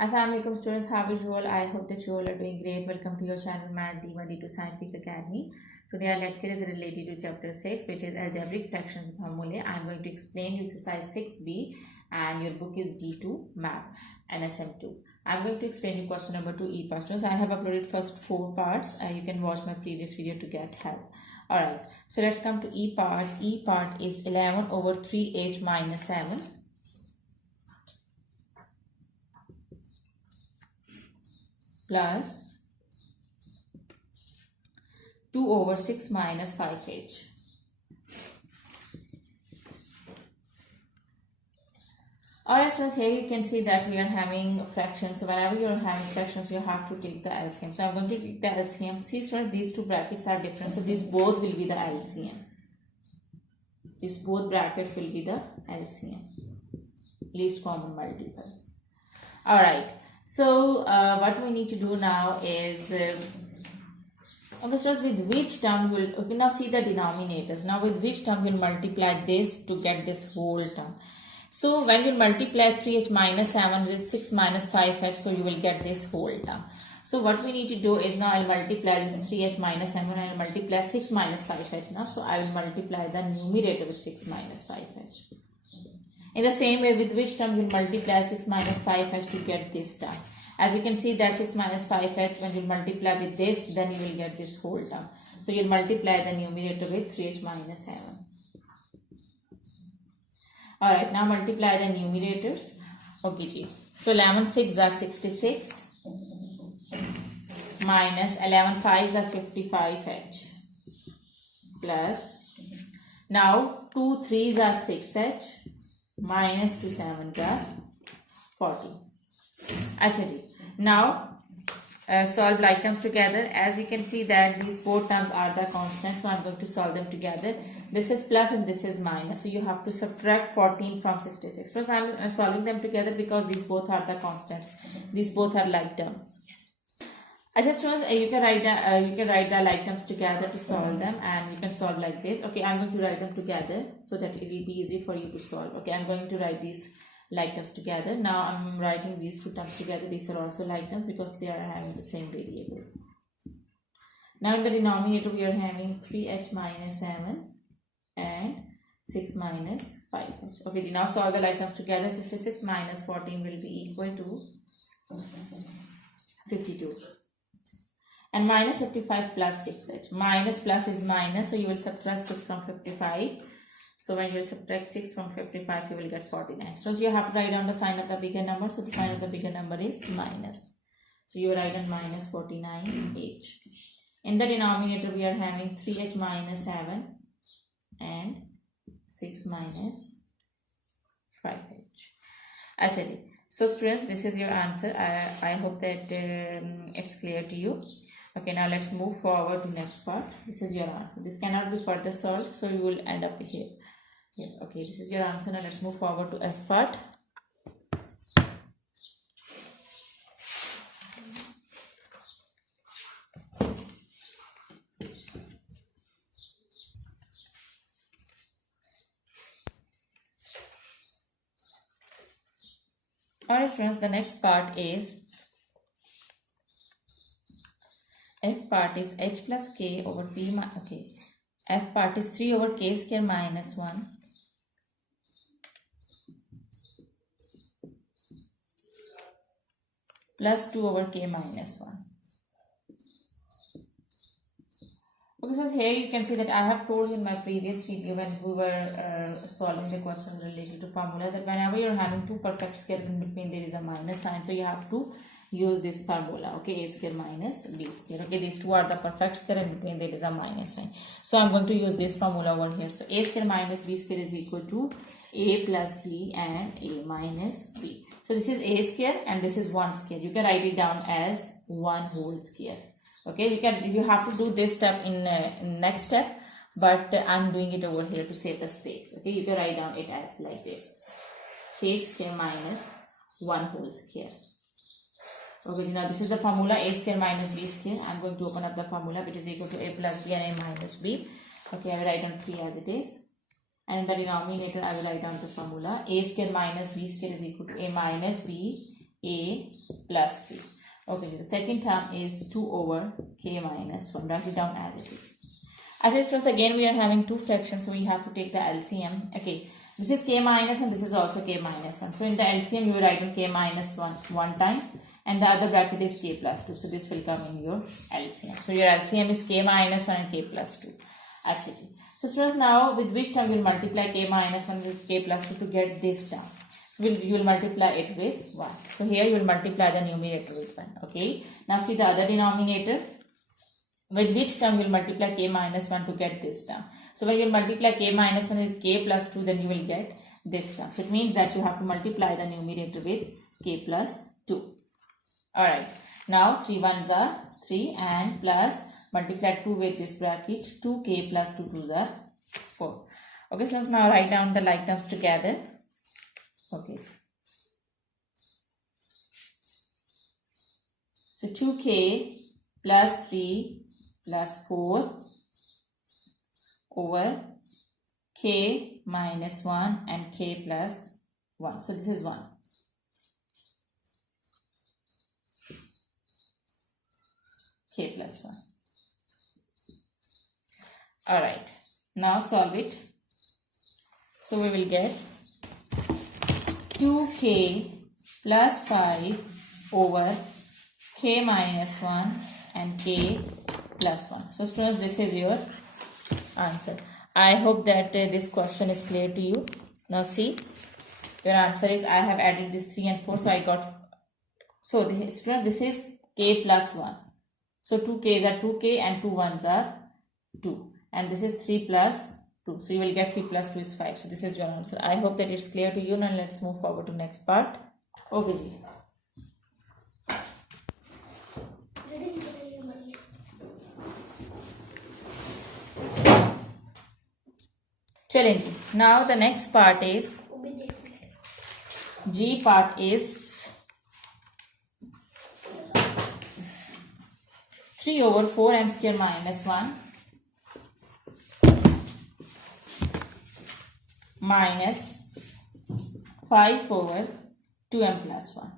Assalamualaikum students, how is you all? I hope that you all are doing great. Welcome to your channel Math D1 D2 Scientific Academy. Today our lecture is related to chapter 6, which is Algebraic Fractions and Formulae. I am going to explain you exercise 6b and your book is D2 Math NSM2. I am going to explain you question number 2 E part. Students, I have uploaded first 4 parts. You can watch my previous video to get help. Alright, so let's come to E part. E part is 11 over 3h minus 7. Plus 2 over 6 minus 5h. Alright, so here you can see that we are having fractions. So whenever you are having fractions, you have to take the LCM. So I'm going to take the LCM. See students, these two brackets are different. So these both will be the LCM. These both brackets will be the LCM. Least common multiples. Alright. So what we need to do now is okay, so with which term will okay, now see the denominators. Now with which term will multiply this to get this whole term. So when you multiply 3h minus 7 with 6 minus 5h, so you will get this whole term. So what we need to do is now I'll multiply this 3h minus 7 and I'll multiply 6 minus 5h now. So I will multiply the numerator with 6 minus 5h. In the same way, with which term you will multiply 6 minus 5h to get this term. As you can see that 6 minus 5h, when you multiply with this, then you will get this whole term. So you will multiply the numerator with 3h minus 7. Alright, now multiply the numerators. Okay, ji. So 11 6s are 66 minus 11 5s are 55h plus now 2 3s are 6h minus 2 7s are 40. Achha, now solve like terms together. As you can see that these 4 terms are the constants, so I'm going to solve them together. This is plus and this is minus, so you have to subtract 14 from 66. First I'm solving them together because these both are the constants. These both are like terms. I just want you can write the like terms together to solve them, and you can solve like this. Okay, I'm going to write them together so that it will be easy for you to solve. Okay, I'm going to write these like terms together. Now I'm writing these two terms together. These are also like terms because they are having the same variables. Now in the denominator we are having 3h minus 7 and 6 minus 5h. Okay, now solve the like terms together. 66 minus 14 will be equal to 52. And minus 55 plus 6h. Minus plus is minus, so you will subtract 6 from 55. So when you will subtract 6 from 55, you will get 49. So you have to write down the sign of the bigger number. So the sign of the bigger number is minus. So you write down minus 49h. In the denominator, we are having 3h minus 7 and 6 minus 5h. Achha, so students, this is your answer. I hope that it's clear to you. Okay, now let's move forward to next part. This is your answer. This cannot be further solved, so you will end up here. Okay, this is your answer. Now let's move forward to F part. Alright friends, the next part is F part is h plus k over p. Okay, F part is 3 over k square minus 1 plus 2 over k minus 1. Okay, so here you can see that I have told in my previous video when we were solving the question related to formula that whenever you're having two perfect squares in between, there is a minus sign. So you have to use this formula. Okay, a square minus b square. Okay, these two are the perfect square, and between there is a minus sign. So I'm going to use this formula over here. So a square minus b square is equal to a plus b and a minus b. So this is a square and this is 1 square. You can write it down as 1 whole square. Okay, you have to do this step in next step, but I'm doing it over here to save the space. Okay, you can write down it as like this: a square minus 1 whole square. Okay, now this is the formula a square minus b square. I'm going to open up the formula, which is equal to a plus b and a minus b. Okay, I will write down 3 as it is. And in the denominator, I will write down the formula a square minus b square is equal to a minus b a plus b. Okay, the second term is 2 over k minus 1. Write it down as it is. As it was, again we are having two fractions, so we have to take the LCM. Okay, this is k minus and this is also k minus 1. So in the LCM you will write in k minus 1 one time and the other bracket is k plus 2. So this will come in your LCM. So your LCM is k minus 1 and k plus 2. Actually, so students, now with which term you will multiply k minus 1 with k plus 2 to get this term? So you will multiply it with 1. So here you will multiply the numerator with 1. Okay. Now see the other denominator. With which term you will multiply k minus 1 to get this term? So when you multiply k minus 1 with k plus 2, then you will get this term. So it means that you have to multiply the numerator with k plus 2. Alright. Now 3 ones are 3 and plus multiply 2 with this bracket, 2k plus 2 2s are 4. Okay, so let's now write down the like terms together. Okay. So 2k plus 3 plus 4 over k minus 1 and k plus 1. So this is 1. K plus 1. Alright. Now solve it. So we will get 2k plus 5 over k minus 1 and k plus 1. So students, this is your answer. I hope that this question is clear to you. Now see, your answer is, I have added this 3 and 4, so I got, so students, this is k plus 1. So 2 k's are 2k and 2 ones are 2, and this is 3 plus 2. So you will get 3 plus 2 is 5. So this is your answer. I hope that it's clear to you. Now let's move forward to next part. Okay. Challenging. Now the next part is, G part is 3 over 4m square minus 1 minus 5 over 2m plus 1.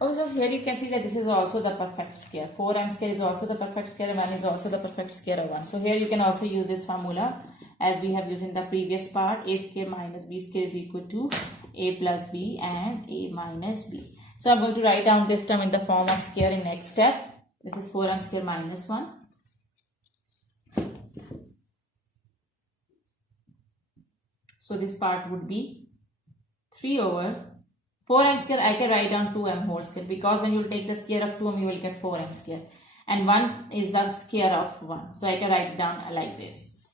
Okay, so here you can see that this is also the perfect square. 4m square is also the perfect square, and 1 is also the perfect square of 1. So here you can also use this formula as we have used in the previous part. A square minus b square is equal to a plus b and a minus b. So I'm going to write down this term in the form of square in next step. This is 4m square minus 1. So this part would be 3 over 4m square. I can write down 2m whole square, because when you will take the square of 2m, you will get 4m square. And 1 is the square of 1. So I can write it down like this.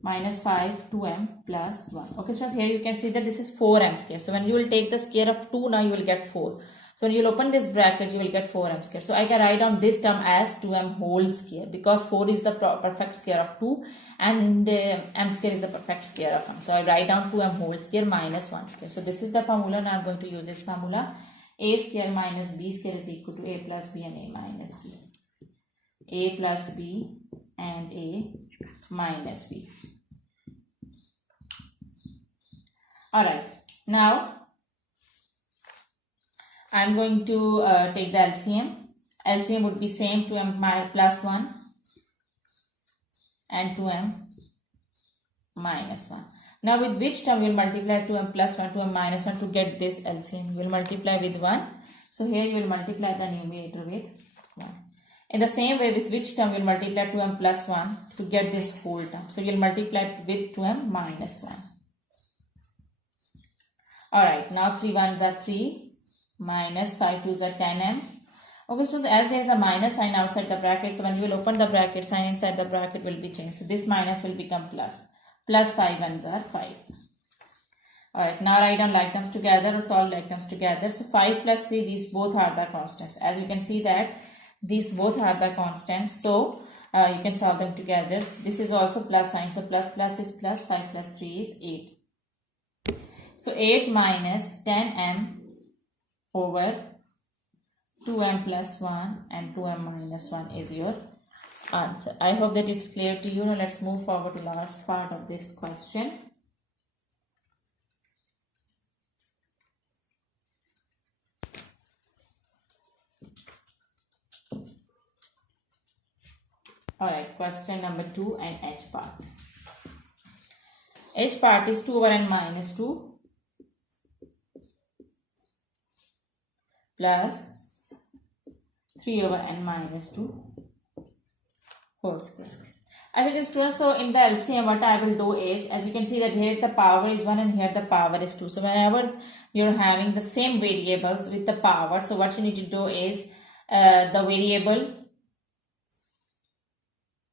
Minus 5 2m plus 1. Okay, so here you can see that this is 4m square. So when you will take the square of 2, now you will get 4. So when you will open this bracket, you will get 4m square. So I can write down this term as 2m whole square, because 4 is the perfect square of 2 and m square is the perfect square of 1. So I write down 2m whole square minus 1 square. So this is the formula. Now I am going to use this formula. A square minus b square is equal to a plus b and a minus b. A plus b and a minus b. Alright, now I am going to take the LCM. LCM would be same, 2m plus 1 and 2m minus 1. Now with which term you will multiply 2m plus 1, 2m minus 1 to get this LCM? You will multiply with 1. So here you will multiply the numerator with 1. In the same way, with which term you will multiply 2m plus 1 to get this whole term? So you will multiply it with 2m minus 1. Alright, now 3 ones are 3 minus 5 twos are 10m. Okay, so as there is a minus sign outside the bracket, so when you will open the bracket, sign inside the bracket will be changed. So this minus will become plus. Plus 5 ones are 5. Alright, now write down like terms together or solve like terms together. So 5 plus 3, these both are the constants. As you can see that these both are the constants. So you can solve them together. So this is also plus sign. So plus plus is plus, 5 plus 3 is 8. So 8 minus 10m over 2m plus 1 and 2m minus 1 is your answer. I hope that it's clear to you. Now let's move forward to last part of this question. Alright, question number 2 and H part. H part is 2 over n minus 2 plus 3 over n minus 2 whole square. As it is true, so in the LCM what I will do is, as you can see that here the power is 1 and here the power is 2. So whenever you're having the same variables with the power, so what you need to do is the variable,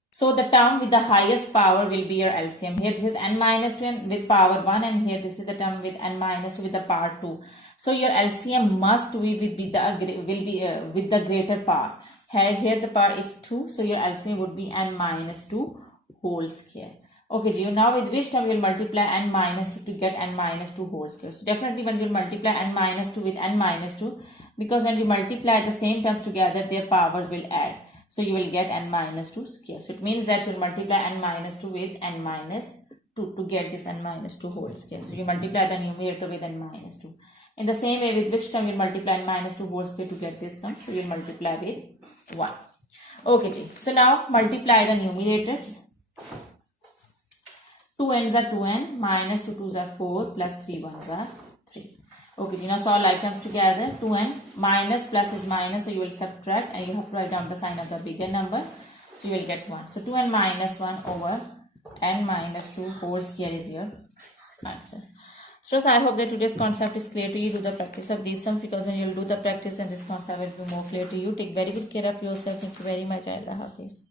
so the term with the highest power will be your LCM. Here this is n minus 2 with power 1 and here this is the term with n minus 2 with the power 2. So your LCM must be with the greater power. Here the power is 2, so your LCM would be n minus 2 whole square. Okay, Gio, now with which term you will multiply n minus 2 to get n minus 2 whole square? So definitely when you multiply n minus 2 with n minus 2, because when you multiply the same terms together, their powers will add. So you will get n minus 2 square. So it means that you will multiply n minus 2 with n minus 2 to get this n minus 2 whole square. So you multiply the numerator with n minus 2. In the same way, with which term you will multiply n minus 2 whole square to get this term? So you will multiply with 1. Okay, G. So now multiply the numerators. 2 n's are 2n, minus 2 2's are 4, plus 3 1's are 3. Okay, G. Now solve like terms together. 2n minus plus is minus, so you will subtract and you have to write down the sign of the bigger number. So you will get 1. So 2n minus 1 over n minus 2 whole square is your answer. So I hope that today's concept is clear to you. Do the practice of these sums, because when you will do the practice and this concept will be more clear to you. Take very good care of yourself. Thank you very much. Allah Hafiz.